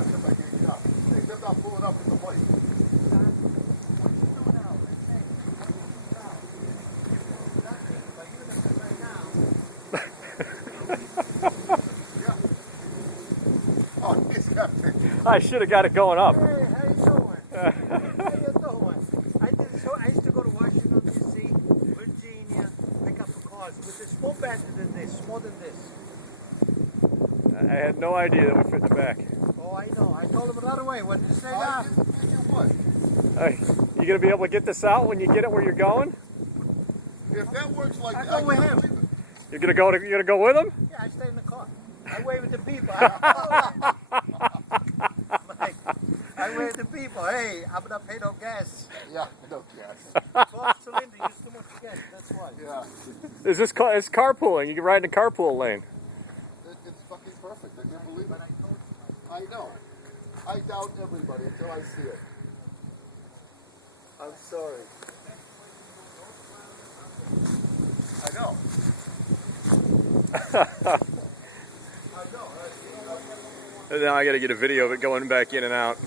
Yeah, except I can't get up. Except I'll pull it up with the bike. Oh, he's got it. I should have got it going up. Hey, how you doing? How you doing? I used to go to Washington, D.C., Virginia, pick up the cars with this more better than this, more than this. I had no idea that would fit in the back. Oh, I know. I told him another way. When you say I that, didn't what? Hey, you gonna be able to get this out when you get it where you're going? If that works like I that, go with can him. believe it. You're gonna go with him? Yeah, I stay in the car. I wave at the people. Like, I wave at the people. Hey, I'm not pay no gas. Yeah, no gas. 12 cylinder, use too much gas. That's why. Yeah, Is this it's carpooling? You can ride in the carpool lane. it's fucking perfect. I can't believe it. I know. I doubt everybody until I see it. I'm sorry. I know. I know. And now I got to get a video of it going back in and out.